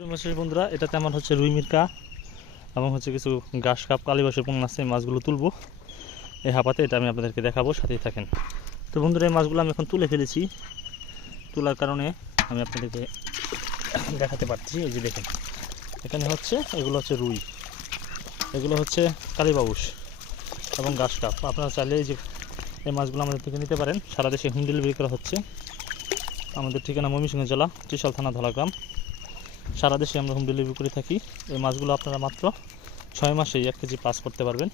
বন্ধুরা, এটা তেমন হচ্ছে রুই মিরকা এবং হচ্ছে কিছু ঘাস কাপ কালীবাসের পোনা আছে মাছগুলো তুলবো। এই হাঁপাতে এটা আমি আপনাদেরকে দেখাবো, সাথেই থাকেন। তো বন্ধুরা, এই মাছগুলো আমি এখন তুলে ফেলেছি। তোলার কারণে আমি আপনাদেরকে দেখাতে পারছি, এই যে দেখেন। এখানে হচ্ছে, এগুলো হচ্ছে রুই। এগুলো হচ্ছে কালীবাউস এবং ঘাস কাপ। আপনারা চাইলে এই যে, এই মাছগুলো আমাদের থেকে নিতে পারেন। সারা দেশে হোম ডেলিভারি করা হচ্ছে। আমাদের ঠিকানা ময়মনসিংহ জেলা, ত্রিশাল থানা ধলাগ্রাম। সারা দেশে আমরা হোম ডেলিভারি করে থাকি। এই মাছগুলো আপনারা মাত্র ছয় মাসেই এক কেজি পাস করতে পারবেন।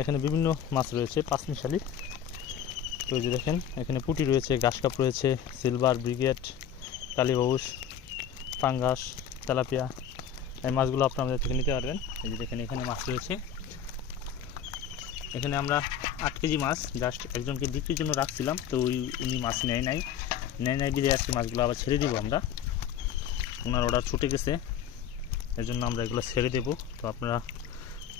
এখানে বিভিন্ন মাছ রয়েছে পাঁচ মিশালি তো যে দেখেন, এখানে পুঁটি রয়েছে, ঘাস কাপ রয়েছে সিলভার ব্রিগেড কালীবাউস পাঙ্গাস, তেলাপিয়া। এই মাছগুলো আপনারা আমাদের থেকে নিতে পারবেন। এই যে দেখেন, এখানে মাছ রয়েছে। এখানে আমরা আট কেজি মাছ জাস্ট একজনকে বিক্রির জন্য রাখছিলাম, তো ওই উনি মাছ নেয় নাই। নেয় নাই বিদে আজকে মাছগুলো আবার ছেড়ে দিব আমরা। ওনার অর্ডার ছুটে গেছে। এর জন্য আমরা এগুলো ছেড়ে দেব। তো আপনারা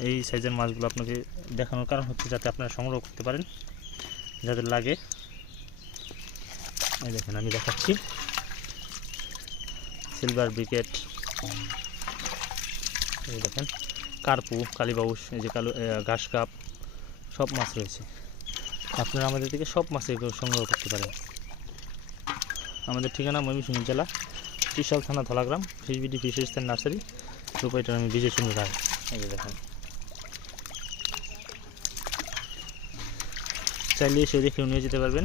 এই সাইজের মাছগুলো আপনাকে দেখানোর কারণ হচ্ছে যাতে আপনারা সংগ্রহ করতে পারেন, যাদের লাগে। এই দেখেন, আমি দেখাচ্ছি। সিলভার ব্রিকেট এই দেখেন কার্পু কালীবাউস এই যে কালো ঘাস কাপ, সব মাছ রয়েছে। আপনারা আমাদের থেকে সব মাছ এগুলো সংগ্রহ করতে পারেন। আমাদের ঠিকানা ময়মনসিংহ জেলা। ত্রিশাল থানা Dhalagram fish BD fisheries and nursery proprietor আমি বিজয় চন্দ্র রায় এই যে দেখেন। চাইলে সে দেখে নিয়ে যেতে পারবেন।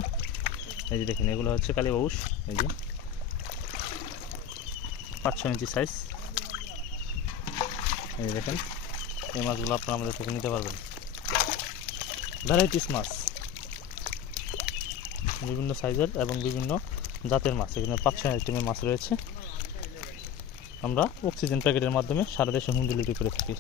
এই যে দেখেন, এগুলো হচ্ছে কালীবাউস এই যে। পাঁচ ছ ইঞ্চি সাইজ এই যে দেখেন, এই মাছগুলো আপনারা আমাদের থেকে নিতে পারবেন। ভ্যারাইটিস মাছ। বিভিন্ন সাইজের এবং বিভিন্ন জাতের মাছ, এখানে পাঁচ ছয় আইটেমের মাছ রয়েছে। আমরা অক্সিজেন প্যাকেটের মাধ্যমে সারা দেশে হোম ডেলিভারি করে থাকি।